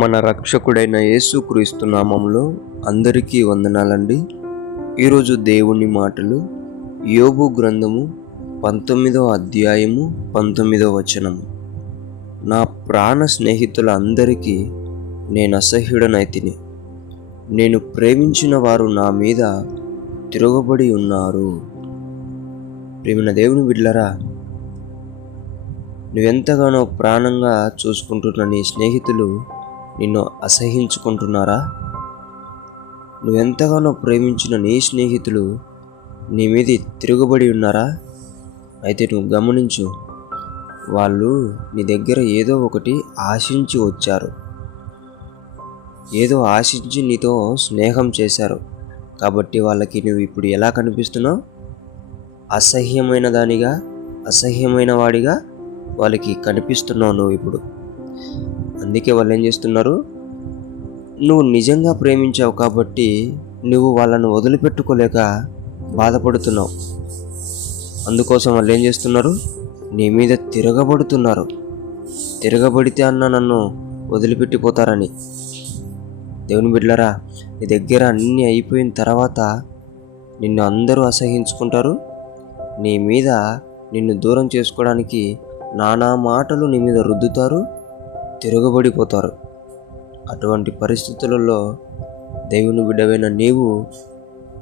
మన రక్షకుడైన యేసుక్రీస్తు నామములో అందరికీ వందనాలండి. ఈరోజు దేవుని మాటలు యోబు గ్రంథము 19వ అధ్యాయము 19వ వచనము. నా ప్రాణ స్నేహితుల అందరికీ నేను అసహ్యుడనైతిని, నేను ప్రేమించిన వారు నా మీద తిరగబడి ఉన్నారు. ప్రేమైన దేవుని బిడ్డలారా, నువ్వెంతగానో ప్రాణంగా చూసుకుంటున్న నీ స్నేహితులు నిన్ను అసహించుకుంటున్నారా? నువ్వెంతగానో ప్రేమించిన నీ స్నేహితులు నీ మీద తిరగబడి ఉన్నారా? అయితే నువ్వు గమనించు, వాళ్ళు నీ దగ్గర ఏదో ఒకటి ఆశించి వచ్చారు, ఏదో ఆశించి నీతో స్నేహం చేశారు. కాబట్టి వాళ్ళకి నువ్వు ఇప్పుడు ఎలా కనిపిస్తున్నావు? అసహ్యమైన దానిగా, అసహ్యమైన వాడిగా వాళ్ళకి కనిపిస్తున్నావు నువ్వు ఇప్పుడు. అందుకే వాళ్ళు ఏం చేస్తున్నారు? నువ్వు నిజంగా ప్రేమించావు కాబట్టి నువ్వు వాళ్ళను వదిలిపెట్టుకోలేక బాధపడుతున్నావు. అందుకోసం వాళ్ళు ఏం చేస్తున్నారు? నీ మీద తిరగబడుతున్నారు. తిరగబడితే నన్ను వదిలిపెట్టిపోతారని. దేవుని బిడ్డలారా, నీ దగ్గర అన్నీ అయిపోయిన తర్వాత నిన్ను అందరూ అసహించుకుంటారు. నీ మీద నిన్ను దూరం చేసుకోవడానికి నానా మాటలు నీ మీద రుద్దుతారు, తిరగబడిపోతారు. అటువంటి పరిస్థితులలో దేవుని బిడ్డవైన నీవు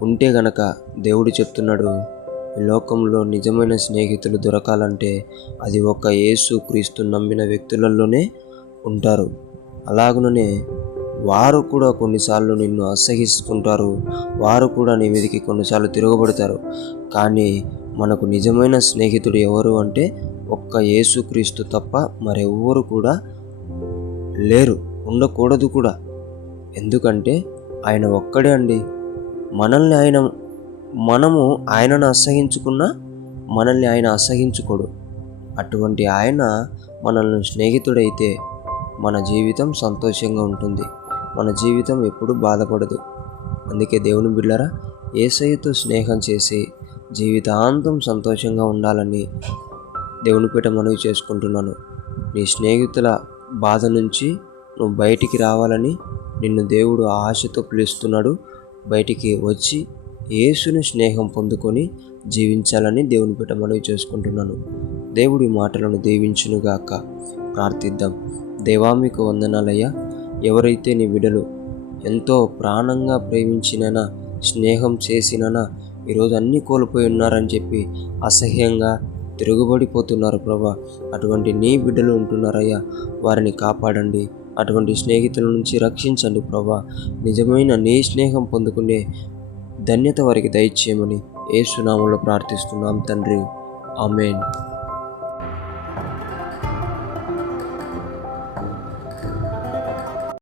ఉంటే గనక దేవుడు చెప్తున్నాడు, ఈ లోకంలో నిజమైన స్నేహితులు దొరకాలంటే అది ఒక యేసుక్రీస్తు నమ్మిన వ్యక్తులలోనే ఉంటారు. అలాగనే వారు కూడా కొన్నిసార్లు నిన్ను అసహించుకుంటారు, వారు కూడా నీ మీదకి కొన్నిసార్లు తిరగబడతారు. కానీ మనకు నిజమైన స్నేహితుడు ఎవరు అంటే ఒక్క యేసుక్రీస్తు తప్ప మరెవ్వరు కూడా లేరు, ఉండకూడదు కూడా. ఎందుకంటే ఆయన ఒక్కడే అండి. మనము ఆయనను అసహించుకున్నా మనల్ని ఆయన అసహించుకోడు. అటువంటి ఆయన మనల్ని స్నేహితుడైతే మన జీవితం సంతోషంగా ఉంటుంది, మన జీవితం ఎప్పుడు బాధపడదు. అందుకే దేవుని బిడ్డలారా, యేసయ్యతో స్నేహం చేసి జీవితాంతం సంతోషంగా ఉండాలని దేవుని పేట మనవి చేసుకుంటున్నాను. నీ స్నేహితుల బాధ నుంచి నువ్వు బయటికి రావాలని నిన్ను దేవుడు ఆశతో పిలుస్తున్నాడు. బయటికి వచ్చి యేసుని స్నేహం పొందుకొని జీవించాలని దేవుని పేట మనవి చేసుకుంటున్నాను. దేవుడి మాటలను దీవించునుగాక. ప్రార్థిద్దాం. దేవా, మీకు వందనాలయ్యా. ఎవరైతే నీ బిడ్డలు ఎంతో ప్రాణంగా ప్రేమించిననా, స్నేహం చేసిననా ఈరోజు అన్నీ కోల్పోయి ఉన్నారని చెప్పి అసహ్యంగా తిరుగుబడిపోతున్నారు ప్రభా, అటువంటి నీ బిడ్డలు ఉంటున్నారయ్యా. వారిని కాపాడండి, అటువంటి స్నేహితుల నుంచి రక్షించండి ప్రభా. నిజమైన నీ స్నేహం పొందుకునే ధన్యత వారికి దయచేయమని యేసు నామములో ప్రార్థిస్తున్నాం తండ్రి. ఆమేన్.